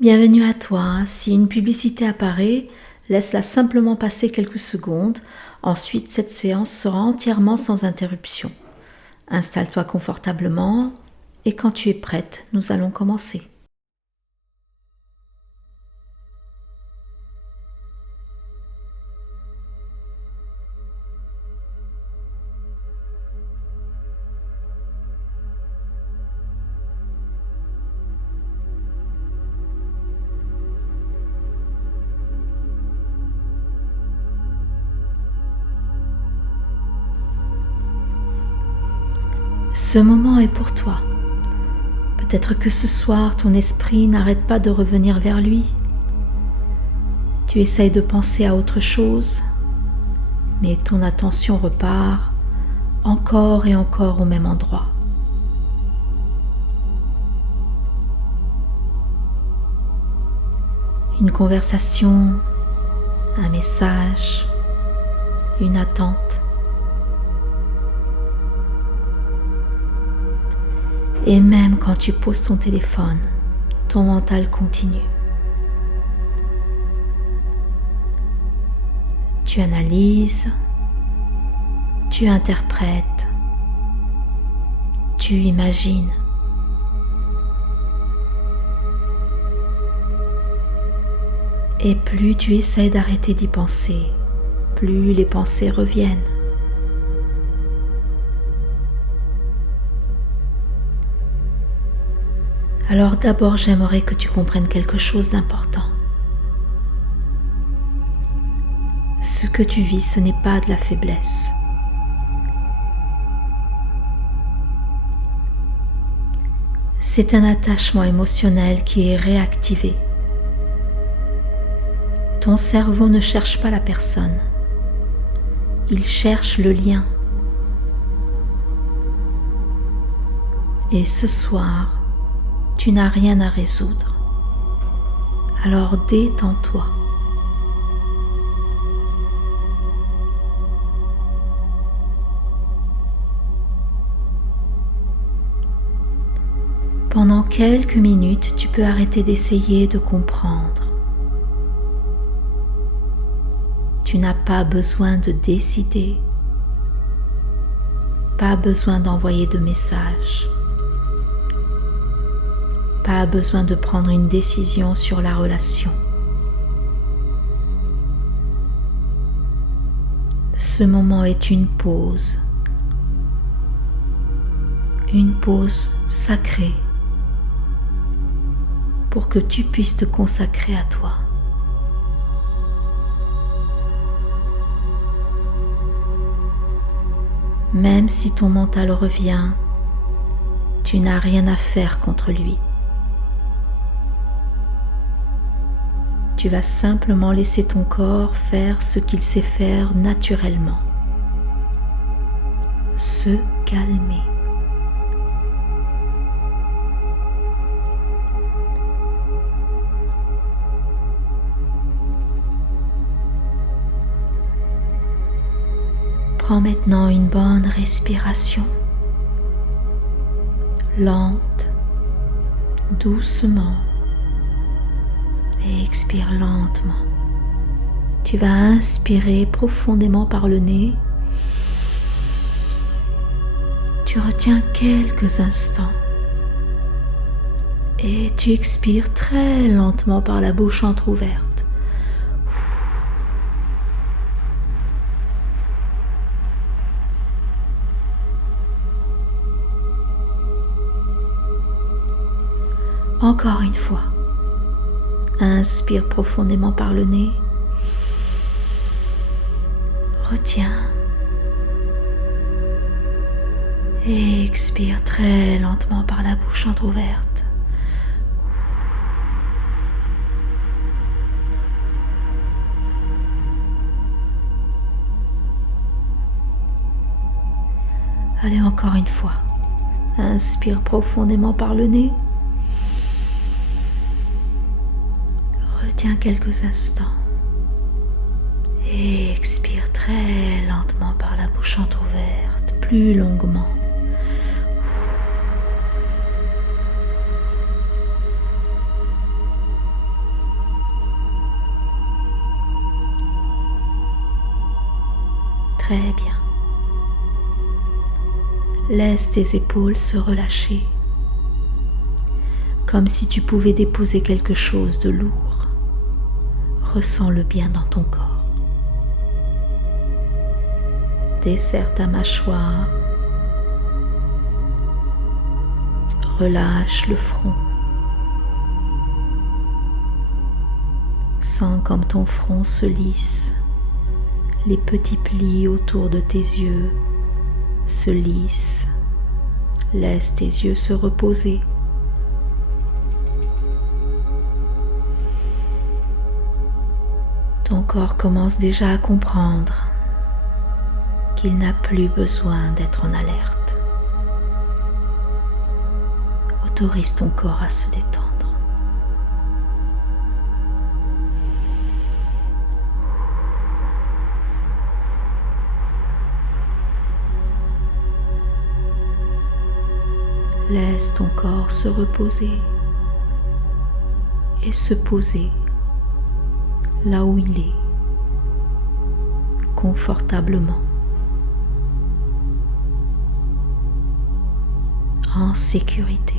Bienvenue à toi. Si une publicité apparaît, laisse-la simplement passer quelques secondes. Ensuite, cette séance sera entièrement sans interruption. Installe-toi confortablement et quand tu es prête, nous allons commencer. Ce moment est pour toi. Peut-être que ce soir, ton esprit n'arrête pas de revenir vers lui. Tu essayes de penser à autre chose, mais ton attention repart encore et encore au même endroit. Une conversation, un message, une attente. Et même quand tu poses ton téléphone, ton mental continue. Tu analyses, tu interprètes, tu imagines. Et plus tu essaies d'arrêter d'y penser, plus les pensées reviennent. Alors d'abord, j'aimerais que tu comprennes quelque chose d'important. Ce que tu vis, ce n'est pas de la faiblesse. C'est un attachement émotionnel qui est réactivé. Ton cerveau ne cherche pas la personne. Il cherche le lien. Et ce soir, tu n'as rien à résoudre. Alors détends-toi. Pendant quelques minutes, tu peux arrêter d'essayer de comprendre. Tu n'as pas besoin de décider, pas besoin d'envoyer de messages. Pas besoin de prendre une décision sur la relation. Ce moment est une pause sacrée pour que tu puisses te consacrer à toi. Même si ton mental revient, tu n'as rien à faire contre lui. Tu vas simplement laisser ton corps faire ce qu'il sait faire naturellement. Se calmer. Prends maintenant une bonne respiration. Lente, doucement. Et expire lentement. Tu vas inspirer profondément par le nez. Tu retiens quelques instants. Et tu expires très lentement par la bouche entrouverte. Encore une fois. Inspire profondément par le nez. Retiens. Et expire très lentement par la bouche entrouverte. Allez, encore une fois. Inspire profondément par le nez. Retiens quelques instants et expire très lentement par la bouche entrouverte, plus longuement. Très bien. Laisse tes épaules se relâcher, comme si tu pouvais déposer quelque chose de lourd. Ressens-le bien dans ton corps. Desserre ta mâchoire. Relâche le front. Sens comme ton front se lisse. Les petits plis autour de tes yeux se lissent. Laisse tes yeux se reposer. Ton corps commence déjà à comprendre qu'il n'a plus besoin d'être en alerte. Autorise ton corps à se détendre. Laisse ton corps se reposer et se poser là où il est, confortablement, en sécurité.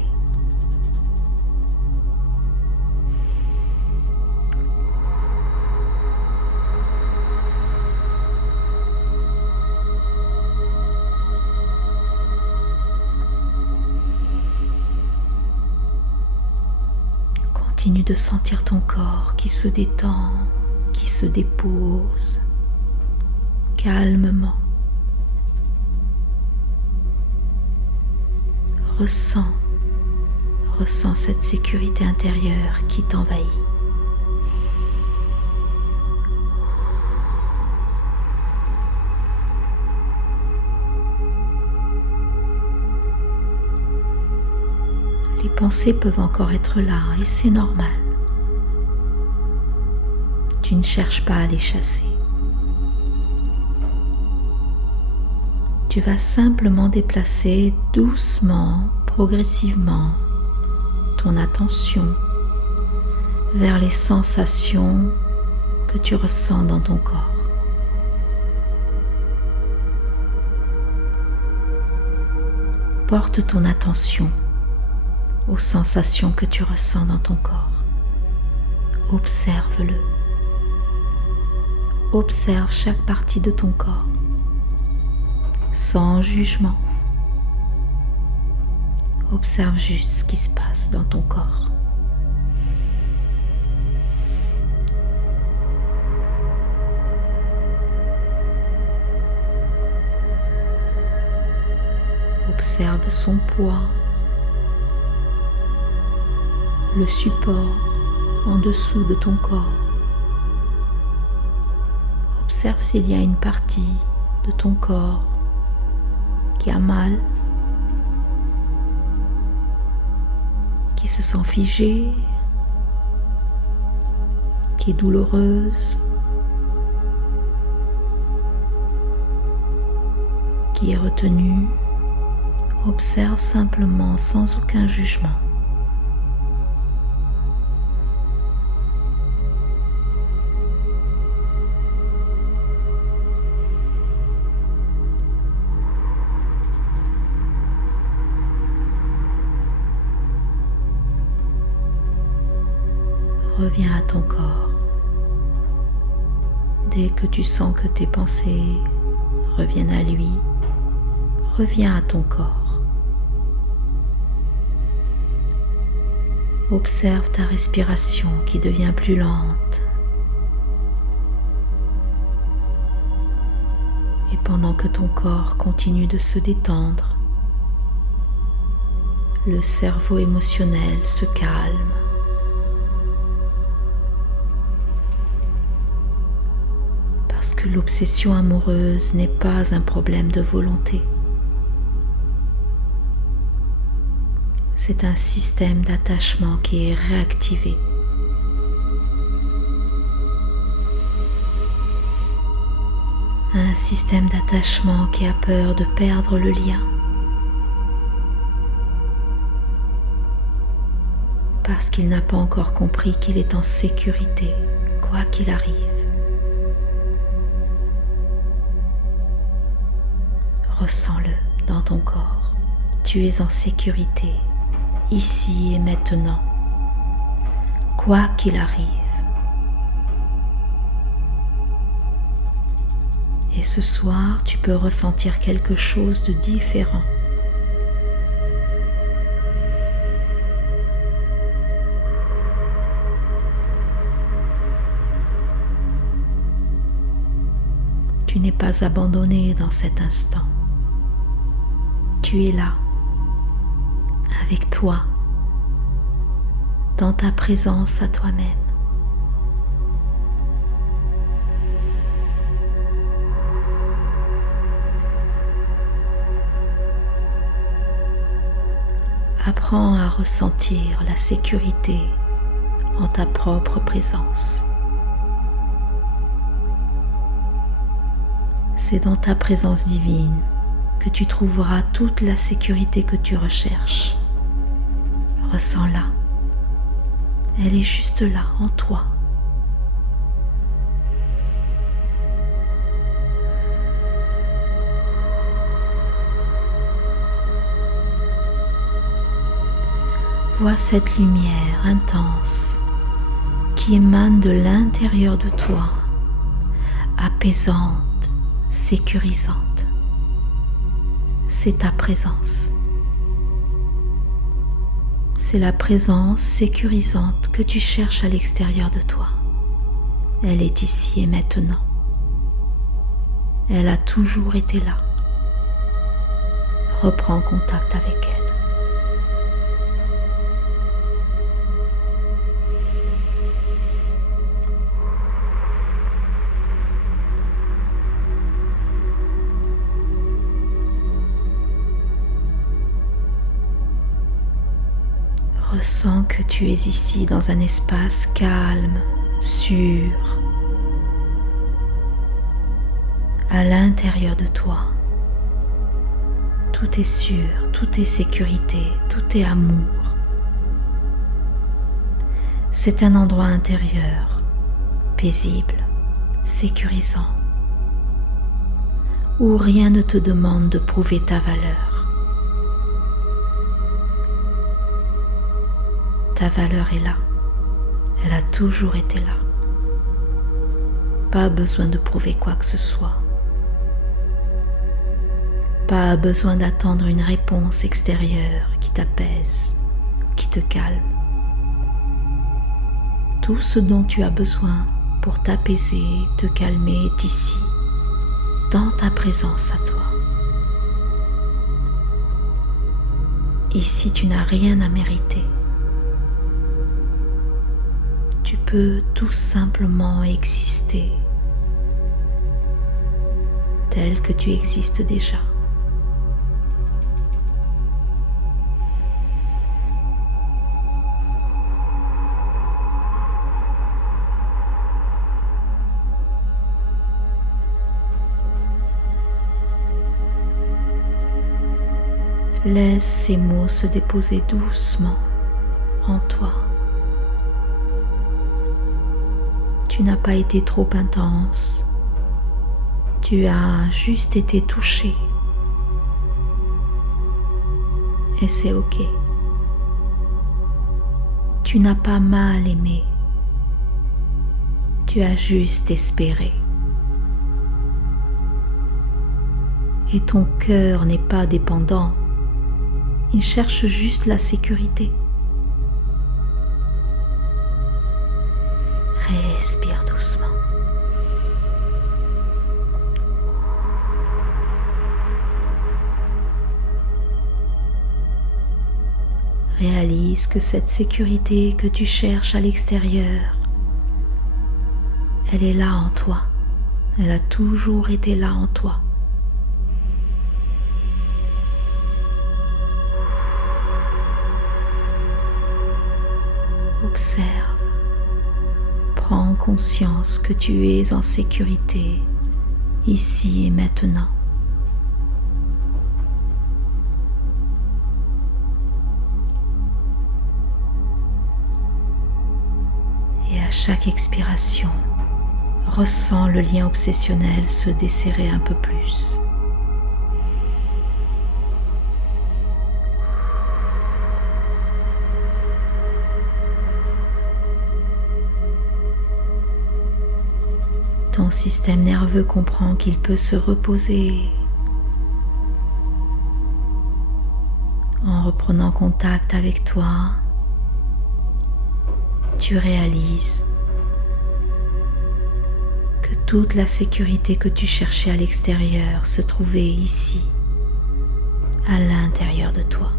Continue de sentir ton corps qui se détend, qui se dépose calmement. Ressens cette sécurité intérieure qui t'envahit. Les pensées peuvent encore être là et c'est normal. Tu ne cherches pas à les chasser. Tu vas simplement déplacer doucement, progressivement, ton attention vers les sensations que tu ressens dans ton corps. Porte ton attention aux sensations que tu ressens dans ton corps. Observe-le. Observe chaque partie de ton corps, sans jugement. Observe juste ce qui se passe dans ton corps. Observe son poids, le support en dessous de ton corps. Observe s'il y a une partie de ton corps qui a mal, qui se sent figée, qui est douloureuse, qui est retenue. Observe simplement sans aucun jugement. Reviens à ton corps. Dès que tu sens que tes pensées reviennent à lui, reviens à ton corps. Observe ta respiration qui devient plus lente. Et pendant que ton corps continue de se détendre, le cerveau émotionnel se calme. Parce que l'obsession amoureuse n'est pas un problème de volonté. C'est un système d'attachement qui est réactivé. Un système d'attachement qui a peur de perdre le lien. Parce qu'il n'a pas encore compris qu'il est en sécurité, quoi qu'il arrive. Ressens-le dans ton corps. Tu es en sécurité, ici et maintenant, quoi qu'il arrive. Et ce soir, tu peux ressentir quelque chose de différent. Tu n'es pas abandonné dans cet instant. Tu es là, avec toi, dans ta présence à toi-même. Apprends à ressentir la sécurité en ta propre présence. C'est dans ta présence divine que tu trouveras toute la sécurité que tu recherches. Ressens-la. Elle est juste là, en toi. Vois cette lumière intense qui émane de l'intérieur de toi, apaisante, sécurisante. C'est ta présence. C'est la présence sécurisante que tu cherches à l'extérieur de toi. Elle est ici et maintenant. Elle a toujours été là. Reprends contact avec elle. Ressens que tu es ici dans un espace calme, sûr, à l'intérieur de toi. Tout est sûr, tout est sécurité, tout est amour. C'est un endroit intérieur, paisible, sécurisant, où rien ne te demande de prouver ta valeur. Ta valeur est là, elle a toujours été là. Pas besoin de prouver quoi que ce soit. Pas besoin d'attendre une réponse extérieure qui t'apaise, qui te calme. Tout ce dont tu as besoin pour t'apaiser, te calmer est ici, dans ta présence à toi. Ici, tu n'as rien à mériter. Tu peux tout simplement exister tel que tu existes déjà. Laisse ces mots se déposer doucement en toi. Tu n'as pas été trop intense, tu as juste été touché. Et c'est ok. Tu n'as pas mal aimé, tu as juste espéré. Et ton cœur n'est pas dépendant, il cherche juste la sécurité. Respire doucement. Réalise que cette sécurité que tu cherches à l'extérieur, elle est là en toi. Elle a toujours été là en toi. Observe. Prends conscience que tu es en sécurité, ici et maintenant. Et à chaque expiration, ressens le lien obsessionnel se desserrer un peu plus. Ton système nerveux comprend qu'il peut se reposer en reprenant contact avec toi. Tu réalises que toute la sécurité que tu cherchais à l'extérieur se trouvait ici, à l'intérieur de toi.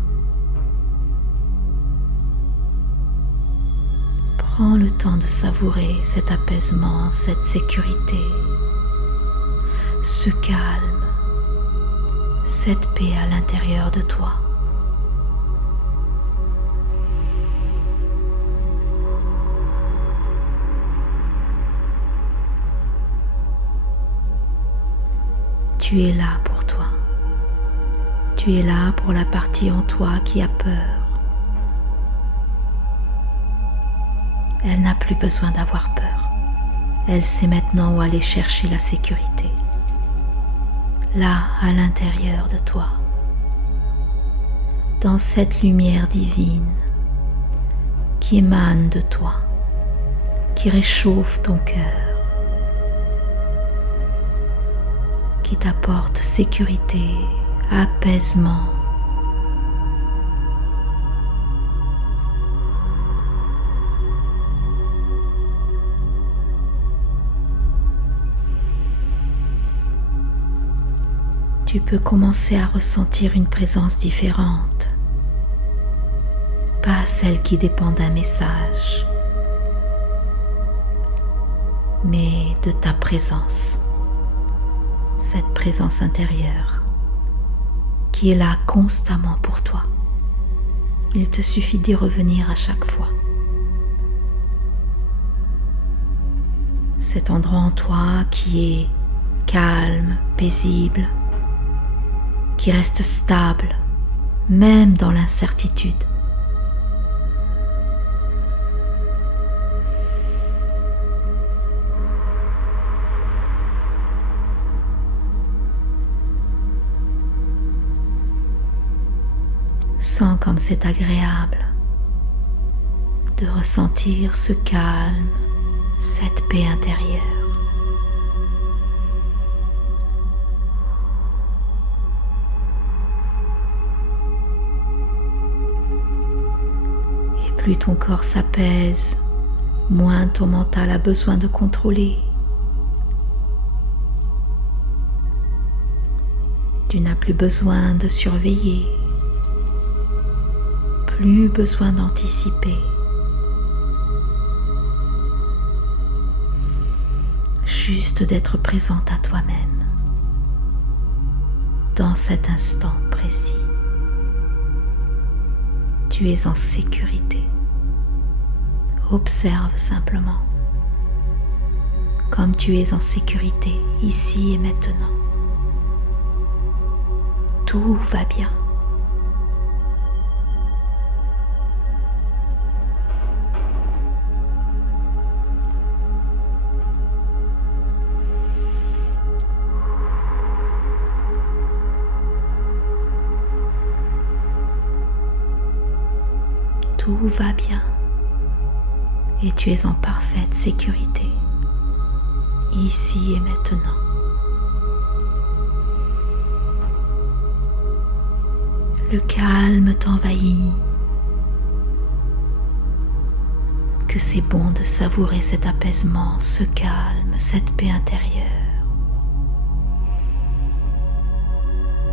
Prends le temps de savourer cet apaisement, cette sécurité, ce calme, cette paix à l'intérieur de toi. Tu es là pour toi. Tu es là pour la partie en toi qui a peur. Elle n'a plus besoin d'avoir peur. Elle sait maintenant où aller chercher la sécurité. Là, à l'intérieur de toi, dans cette lumière divine qui émane de toi, qui réchauffe ton cœur, qui t'apporte sécurité, apaisement. Tu peux commencer à ressentir une présence différente, pas celle qui dépend d'un message, mais de ta présence, cette présence intérieure qui est là constamment pour toi. Il te suffit d'y revenir à chaque fois. Cet endroit en toi qui est calme, paisible, qui reste stable, même dans l'incertitude. Sens comme c'est agréable de ressentir ce calme, cette paix intérieure. Plus ton corps s'apaise, moins ton mental a besoin de contrôler. Tu n'as plus besoin de surveiller, plus besoin d'anticiper. Juste d'être présente à toi-même, dans cet instant précis. Tu es en sécurité. Observe simplement, comme tu es en sécurité ici et maintenant. Tout va bien. Tout va bien. Et tu es en parfaite sécurité, ici et maintenant. Le calme t'envahit. Que c'est bon de savourer cet apaisement, ce calme, cette paix intérieure.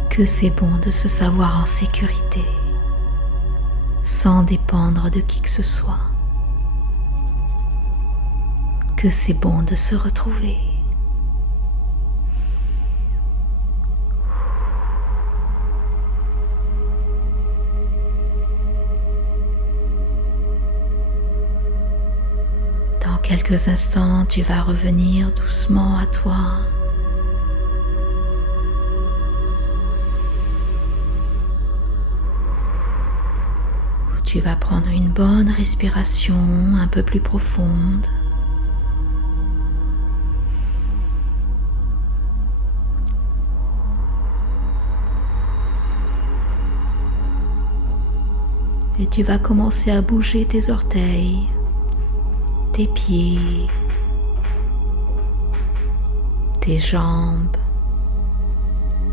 Que c'est bon de se savoir en sécurité, sans dépendre de qui que ce soit. Que c'est bon de se retrouver. Dans quelques instants, tu vas revenir doucement à toi. Tu vas prendre une bonne respiration un peu plus profonde. Et tu vas commencer à bouger tes orteils, tes pieds, tes jambes,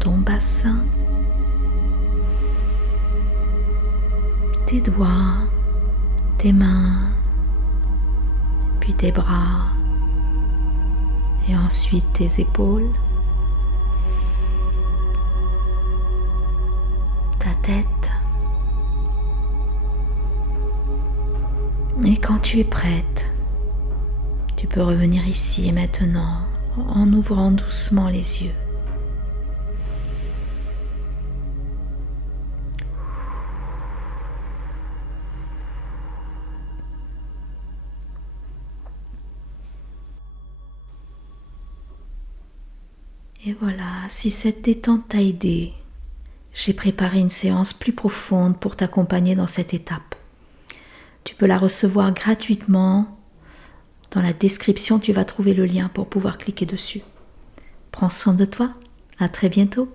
ton bassin, tes doigts, tes mains, puis tes bras, et ensuite tes épaules, ta tête. Et quand tu es prête, tu peux revenir ici et maintenant en ouvrant doucement les yeux. Et voilà, si cette détente t'a aidé, j'ai préparé une séance plus profonde pour t'accompagner dans cette étape. Tu peux la recevoir gratuitement. Dans la description, tu vas trouver le lien pour pouvoir cliquer dessus. Prends soin de toi. À très bientôt.